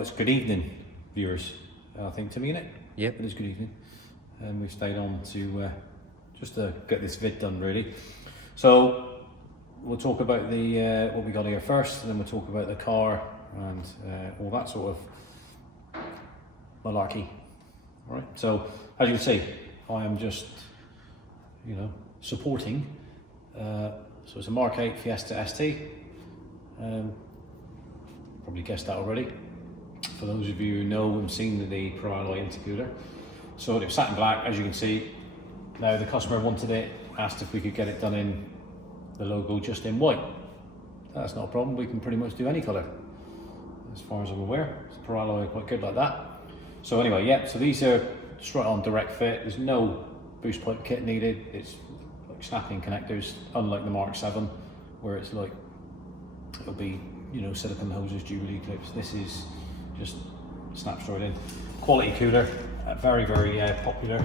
Well, it's good evening, viewers. I think to me, innit? Yep. It is good evening. And we've stayed on to just to get this vid done, really. So we'll talk about the what we got here first, and then we'll talk about the car and all that sort of malarkey. All right. So as you can see, I am just, you know, supporting. So it's a MK8 Fiesta ST. Probably guessed that already. For those of you who know and seen the Pro Alloy intercooler. So it was satin black, as you can see. Now the customer wanted it, asked if we could get it done in the logo just in white. That's not a problem, we can pretty much do any colour. As far as I'm aware, it's Pro Alloy quite good like that. So anyway, yeah, so these are straight on direct fit. There's no boost pipe kit needed. It's like snapping connectors, unlike the Mark 7, where it's like, it'll be, you know, silicone hoses, Jubilee clips. This is just snap straight in. Quality cooler, very, very popular.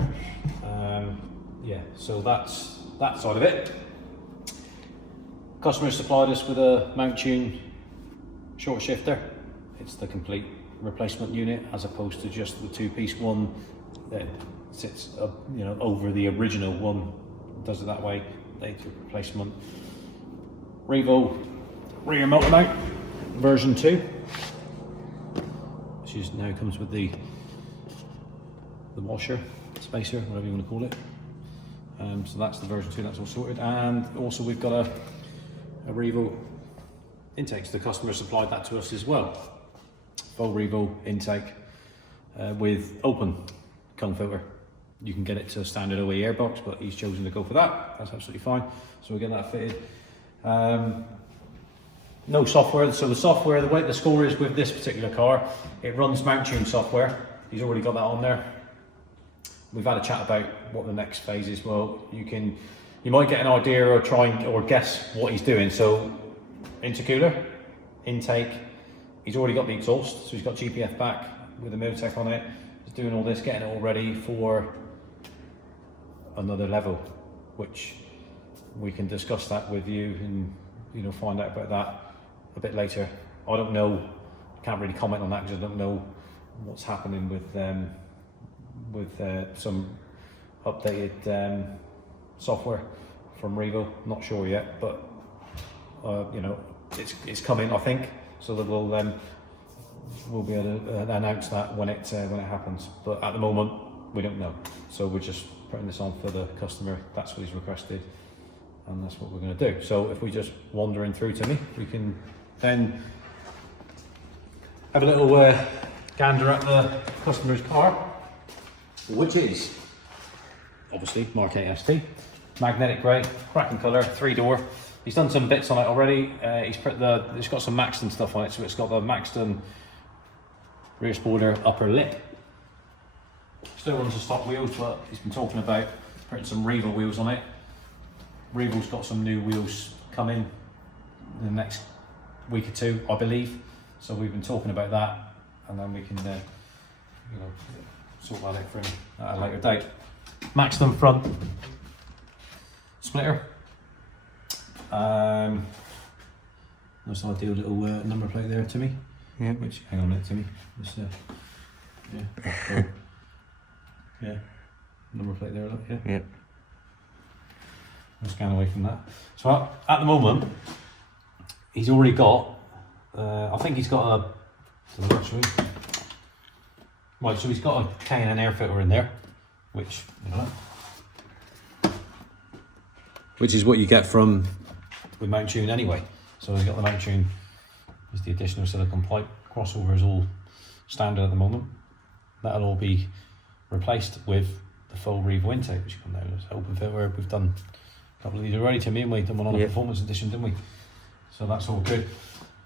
Yeah, so that's that side of it. Customer supplied us with a mount tune short shifter. It's the complete replacement unit as opposed to just the two-piece one that sits up, you know, over the original one. Does it that way. They do replacement. Revo rear motor mount version 2, which is now comes with the washer, spacer, whatever you want to call it. So that's the version 2, that's all sorted. And also we've got a Revo intake, so the customer supplied that to us as well. Full Revo intake with open cone filter. You can get it to a standard OE airbox, but he's chosen to go for that. That's absolutely fine. So we'll get that fitted. No software, so the software, the way the score is with this particular car, it runs mount tune software. He's already got that on there. We've had a chat about what the next phase is. Well, you might get an idea or try or guess what he's doing. So intercooler, intake, he's already got the exhaust, so he's got GPF back with the Miltech on it. He's doing all this, getting it all ready for another level, which we can discuss that with you and, you know, find out about that a bit later. I don't know, can't really comment on that because I don't know what's happening with some updated software from Revo. Not sure yet, but you know, it's coming, I think. So that we'll be able to announce that when it happens. But at the moment, we don't know. So we're just putting this on for the customer. That's what he's requested, and that's what we're going to do. So if we just wandering through to me, we can then have a little gander at the customer's car, which is obviously MK8 ST, magnetic grey, cracking colour, 3-door. He's done some bits on it already. It's got some Maxton stuff on it, so it's got the Maxton rear spoiler upper lip. Still runs the stock wheels, but he's been talking about putting some Revo wheels on it. Revo's got some new wheels coming in the next week or two, I believe. So we've been talking about that, and then we can, you know, sort that out for him at a later date. Maxton front splitter. Nice ideal little number plate there, Timmy. Yeah. Which, hang on a minute, Timmy. This, yeah. Cool. Yeah. Number plate there, look. Yeah. Yeah. I'll scan away from that. So at the moment, he's already got. I think he's got a. Right, so he's got a K&N air filter in there, which, you know, which is what you get from with mount tune anyway. So he's got the mount tune, there's the additional silicone pipe. Crossover is all standard at the moment. That'll all be replaced with the full Revo intake, which come down as open filter. We've done a couple of these already, Timmy, and we've done one on a performance edition, didn't we? So that's all good.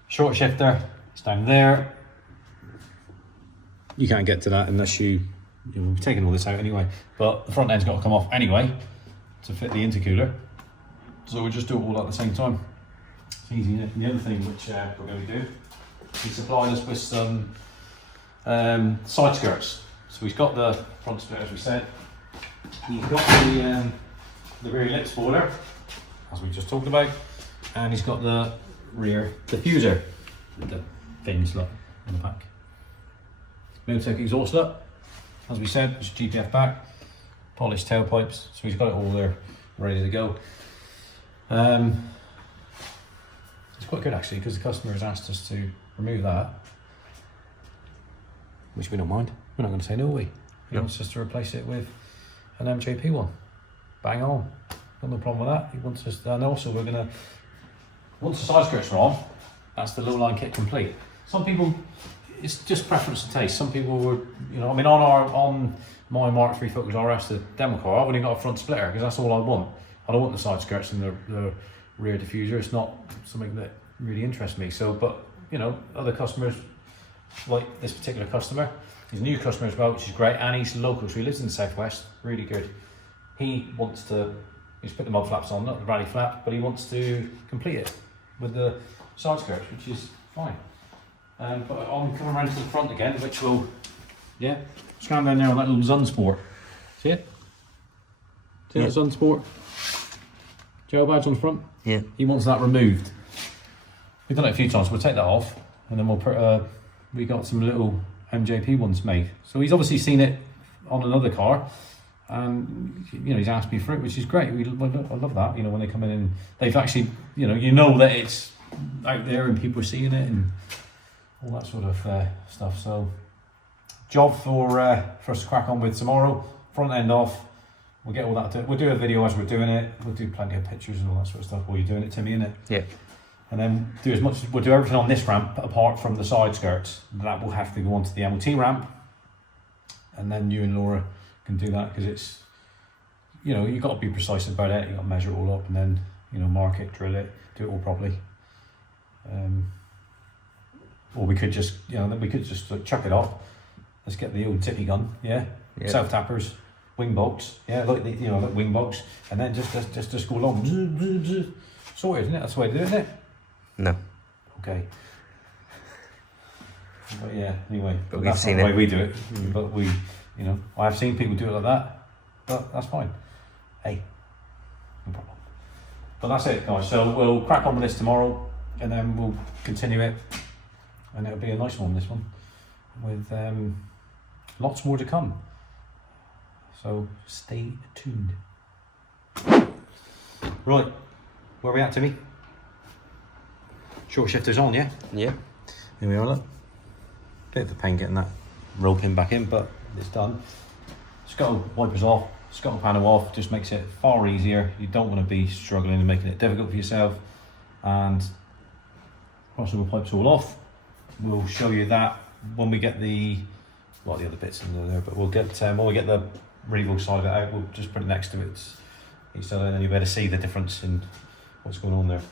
Short shifter, it's down there. You can't get to that unless you'll be taking all this out anyway. But the front end's got to come off anyway to fit the intercooler. So we'll just do it all at the same time. It's easy. And the other thing which we're going to do, he supplied us with some side skirts. So he's got the front split, as we said. He's got the rear lip spoiler, as we just talked about, and he's got the rear diffuser with the fin slot in the back. Miltech exhaust nut, as we said, it's GPF back, polished tailpipes, so he's got it all there ready to go. It's quite good actually, because the customer has asked us to remove that, which we don't mind. We're not going to say no, are we? He wants us to replace it with an MJP one. Bang on. Got no problem with that. He wants us to, and also we're going to, once the side skirts are on, that's the low line kit complete. Some people, it's just preference and taste. Some people were, you know, I mean, on my Mark III Focus RS, the demo car, I've only got a front splitter because that's all I want. I don't want the side skirts and the rear diffuser. It's not something that really interests me. So, but you know, other customers, like this particular customer, he's a new customer as well, which is great, and he's local, so he lives in the southwest. Really good. He wants to, he's put the mud flaps on, not the rally flap, but he wants to complete it with the side skirts, which is fine. But I'm coming around to the front again, which will, yeah, stand down there on that little Zunsport. See it? See that Zunsport? Gel badge on the front? Yeah. He wants that removed. We've done it a few times, we'll take that off, and then we'll put, we got some little MJP ones made. So he's obviously seen it on another car, and you know, he's asked me for it, which is great. I love that, you know, when they come in and they've actually, you know that it's out there and people are seeing it and all that sort of stuff. So job for us to crack on with tomorrow. Front end off, we'll get all that. We'll do a video as we're doing it. We'll do plenty of pictures and all that sort of stuff while you're doing it, Timmy, innit? Yeah. And then do as much. We'll do everything on this ramp apart from the side skirts. That will have to go onto the MOT ramp, and then you and Laura can do that, because it's, you know, you've got to be precise about it. You've got to measure it all up, and then, you know, mark it, drill it, do it all properly. Or we could just, you know, we could just like, chuck it off. Let's get the old tippy gun, yeah. Self tappers, wing box, yeah, like the, you know, like wing box, and then just go along. Sorted, isn't it? That's the way to do it, isn't it? No. Okay. But yeah, anyway, but that's seen not the it. way we do it. But we, you know, I have seen people do it like that, but that's fine. Hey, no problem. But that's it, guys. So we'll crack on with this tomorrow, and then we'll continue it, and it'll be a nice one, this one, with lots more to come. So stay tuned. Right, where are we at, Timmy? Short shifter's on, yeah? Yeah. Here we are, look. Bit of a pain getting that roll pin back in, but it's done. Scuttle wipers off, scuttle panel off, just makes it far easier. You don't want to be struggling and making it difficult for yourself. And crossover pipes all off. We'll show you that when we get the, well, the other bits in there, but we'll get, when we get the Revo side of it out, we'll just put it next to it. Each other, and then you better see the difference in what's going on there.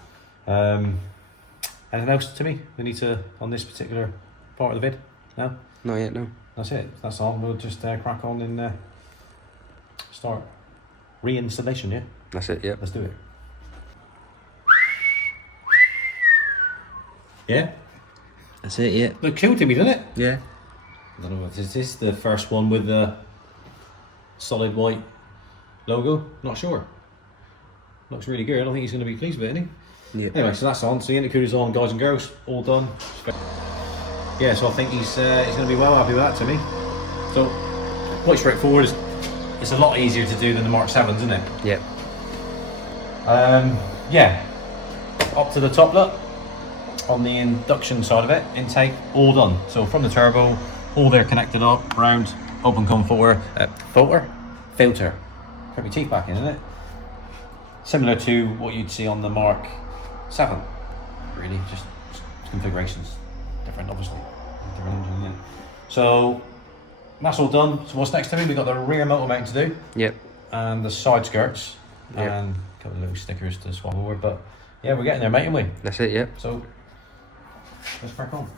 Anything else, Timmy, we need to, on this particular part of the vid? No? Not yet, no. That's it, that's all. We'll just crack on and start reinstallation, yeah? That's it, yeah. Let's do it. Yeah? That's it, yeah. Look cool, Timmy, doesn't it? Yeah. I don't know, is this the first one with the solid white logo? Not sure. Looks really good. I think he's going to be pleased with it, isn't he? Yeah. Anyway, so that's on. So the intercooler's on, guys and girls, all done. Yeah, so I think he's going to be well happy with that, Timmy. So quite straightforward. It's a lot easier to do than the Mark 7s, isn't it? Yeah. Yeah. Up to the top look on the induction side of it, intake all done. So from the turbo, all there connected up, round, open cum filter. Put your teeth back in, isn't it? Similar to what you'd see on the Mark 7, really, just configurations different, obviously, different engine, yeah. So that's all done. So what's next to me? We've got the rear motor mount to do. Yep. And the side skirts. Yep. And a couple of little stickers to swap over. But yeah, we're getting there, mate, aren't we? That's it, yep. So let's crack on.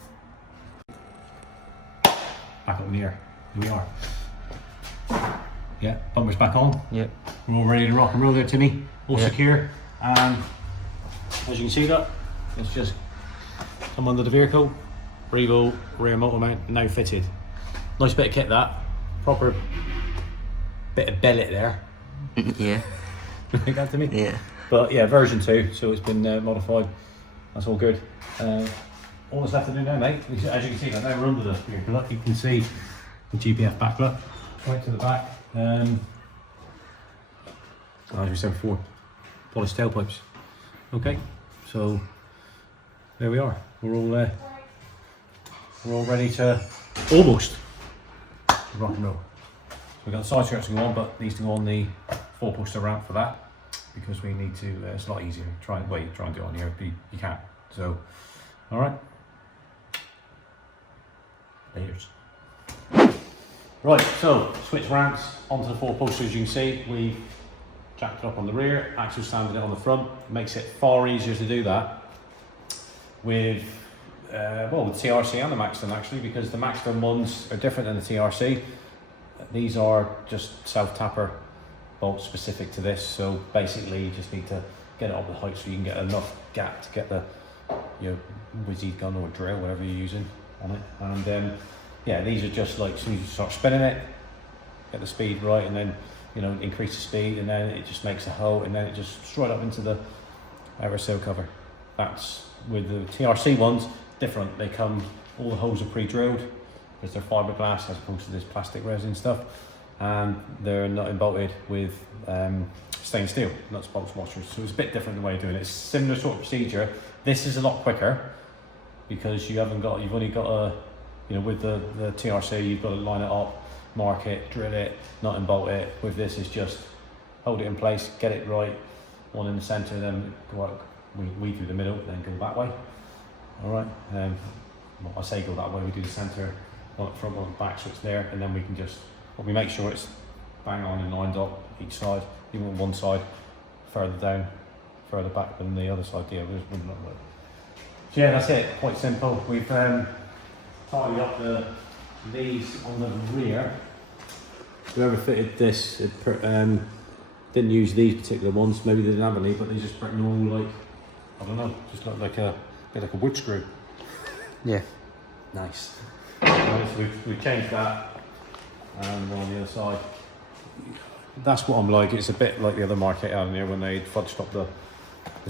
Back up in the air. Here we are. Yeah, bumpers back on. Yep. We're all ready to rock and roll there, Timmy. All Yep. secure. And as you can see that, it's just come under the vehicle. Revo rear motor mount now fitted. Nice bit of kit that. Proper bit of bellet there. Yeah. Think that to me? Yeah. But yeah, version 2, so it's been modified. That's all good. all that's left to do now, mate, as you can see, now we're under the rear glut. You can see the GPF back glut right to the back. As we said before, polished tailpipes. Okay, so there we are. We're all ready to almost rock and roll. So we've got the side skirts to go on, but needs to go on the 4-poster ramp for that because we need to. It's a lot easier. Try and do it on here, but you can't. So, all right. Layers. Right, so switch ramps onto the 4-poster. As you can see, we jacked it up on the rear, axle standing it on the front. Makes it far easier to do that with with TRC and the Maxton actually, because the Maxton ones are different than the TRC. These are just self-tapper bolts specific to this, so basically you just need to get it up the height so you can get enough gap to get your whizzy gun or drill, whatever you're using on it. And yeah, these are just like, as soon as you start spinning it, get the speed right, and then increase the speed, and then it just makes a hole, and then it just straight up into the aerosol cover. That's with the TRC ones different. They come, all the holes are pre-drilled because they're fiberglass as opposed to this plastic resin stuff, and they're nut and bolted with stainless steel nuts, bolts, washers. So it's a bit different the way of doing it. It's a similar sort of procedure. This is a lot quicker because you've only got a, with the TRC, you've got to line it up, mark it, drill it, nut and bolt it. With this, it's just hold it in place, get it right, one in the center, then go out, we do the middle, then go that way. All right. Well, I say go that way. We do the center, one up front, one up back, so it's there, and then we can just we make sure it's bang on and lined up each side. Even on one side, further down, further back than the other side. Yeah, so yeah, that's it. Quite simple. We've tidied up these on the rear. Whoever fitted this didn't use these particular ones. Maybe they didn't have any, but they just pretty normal, like, I don't know, just look like a bit like a wood screw. Yeah. Nice. Right, so we've changed that, and on the other side, that's what I'm like. It's a bit like the other MK8 out here when they fudged up the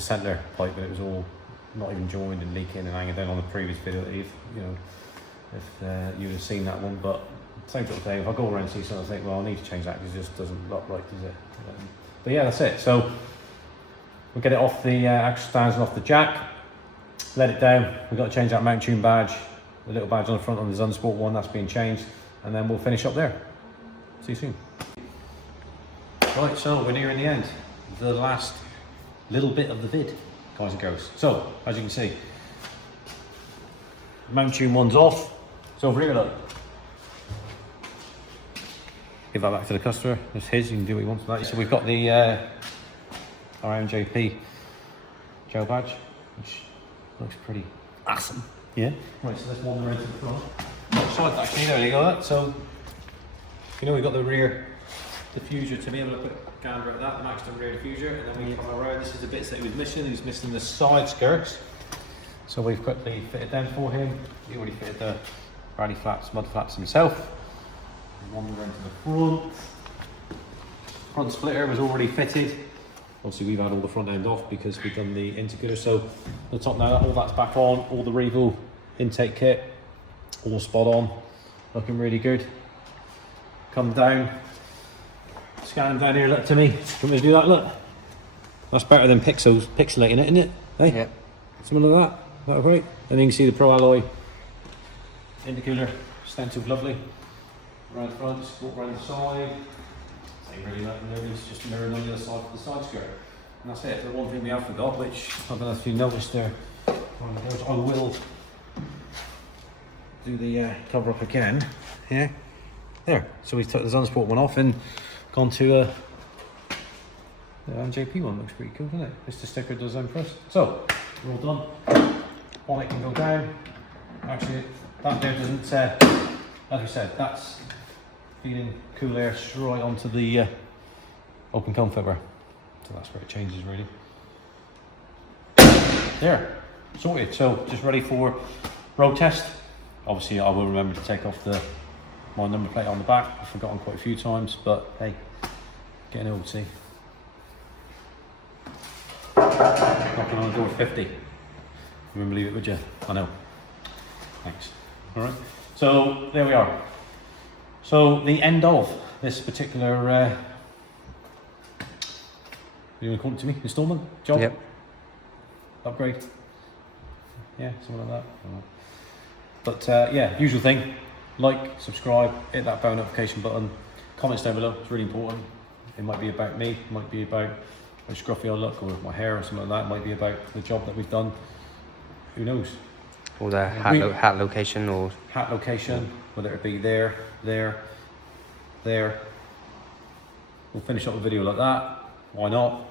centre pipe, and it was all not even joined and leaking and hanging down on the previous video. If you'd have seen that one, but same sort of thing. If I go around and see something, I think, well, I need to change that because it just doesn't look right, does it? But yeah, that's it. So we'll get it off the axle stands and off the jack, let it down. We've got to change that mount tune badge, the little badge on the front on the Zunsport one, that's being changed, and then we'll finish up there. See you soon. Right, so we're nearing the end, the last little bit of the vid, guys and girls. So, as you can see, mount tune one's off. It's over here, look. Give that back to the customer. It's his, you can do what he wants with that. So we've got the our MJP gel badge, which looks pretty awesome. Yeah. Right, so let's wander into the front. Side actually, there you go. So, we've got the rear diffuser to be able to put gander at that, the Maxton rear diffuser, and then we come around. This is the bits that he was missing. He was missing the side skirts. So we've quickly fitted them for him. He already fitted the granny flaps, mud flaps himself. Wander into the front. Front splitter was already fitted. Obviously we've had all the front end off because we've done the intercooler. So the top now, all that's back on, all the Regal intake kit, all spot on, looking really good. Come down, scan down here, look to me. Do you want me to do that? Look. That's better than pixelating it, isn't it? Hey? Yeah. Something like that. That's great. And you can see the Pro Alloy intercooler, stenciled lovely. Around the front, just walk around the side. Ain't really nothing there, it's just mirroring on the other side of the side skirt. And that's it. The one thing we have forgot, which I don't know if you noticed there, I will do the cover up again. Yeah. There. So we took the Zunsport one off and gone to the MJP one. Looks pretty cool, doesn't it? Just the sticker does impress. So we're all done. Bonnet can go down. Actually, that there doesn't say, as we said, that's feeding cool air straight onto the open cone fibber. So that's where it changes really. There, sorted. So just ready for road test. Obviously I will remember to take off my number plate on the back. I've forgotten quite a few times, but hey, getting old, see. Knocking on the door 50. You wouldn't believe it, would you? I know. Thanks. All right. So there we are. So the end of this particular, you want to call it to me? Installment? Job? Yep. Upgrade? Yeah, something like that. All right. But yeah, usual thing. Like, subscribe, hit that bell notification button. Comments down below, it's really important. It might be about me, it might be about how scruffy I look, or my hair or something like that. It might be about the job that we've done. Who knows? Or the hat location, or hat location, whether it be there. We'll finish up the video like that. Why not?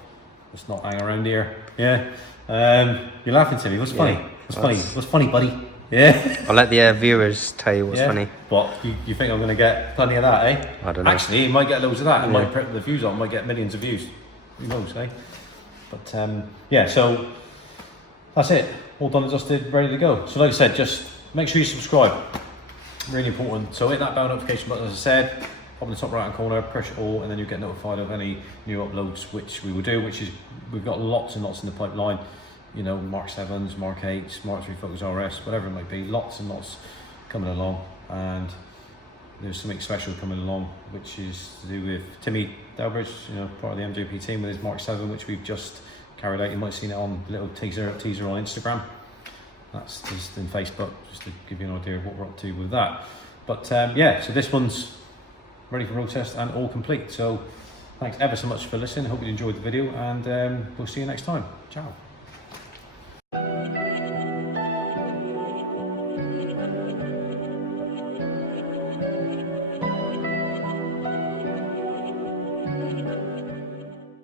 Let's not hang around here. Yeah. You're laughing to me. What's funny? What's funny, buddy? Yeah. I'll let the viewers tell you what's funny. What, you think I'm going to get plenty of that, eh? I don't know. Actually, it might get loads of that. It might put the views on, might get millions of views. Who knows, eh? But yeah, so that's it. All done and dusted, ready to go. So like I said, just make sure you subscribe. Really important. So hit that bell notification button, as I said, up in the top right hand corner, press all, and then you'll get notified of any new uploads, which we will do, which is, we've got lots and lots in the pipeline. You know, Mark 7s, Mark 8s, Mark 3 Focus RS, whatever it might be, lots and lots coming along. And there's something special coming along, which is to do with Timmy Delbridge, you know, part of the MJP team, with his Mark 7, which we've just carried out. You might have seen it on a little teaser on Instagram. That's just in Facebook, just to give you an idea of what we're up to with that. But yeah, so this one's ready for road test and all complete. So thanks ever so much for listening. I hope you enjoyed the video, and we'll see you next time. Ciao.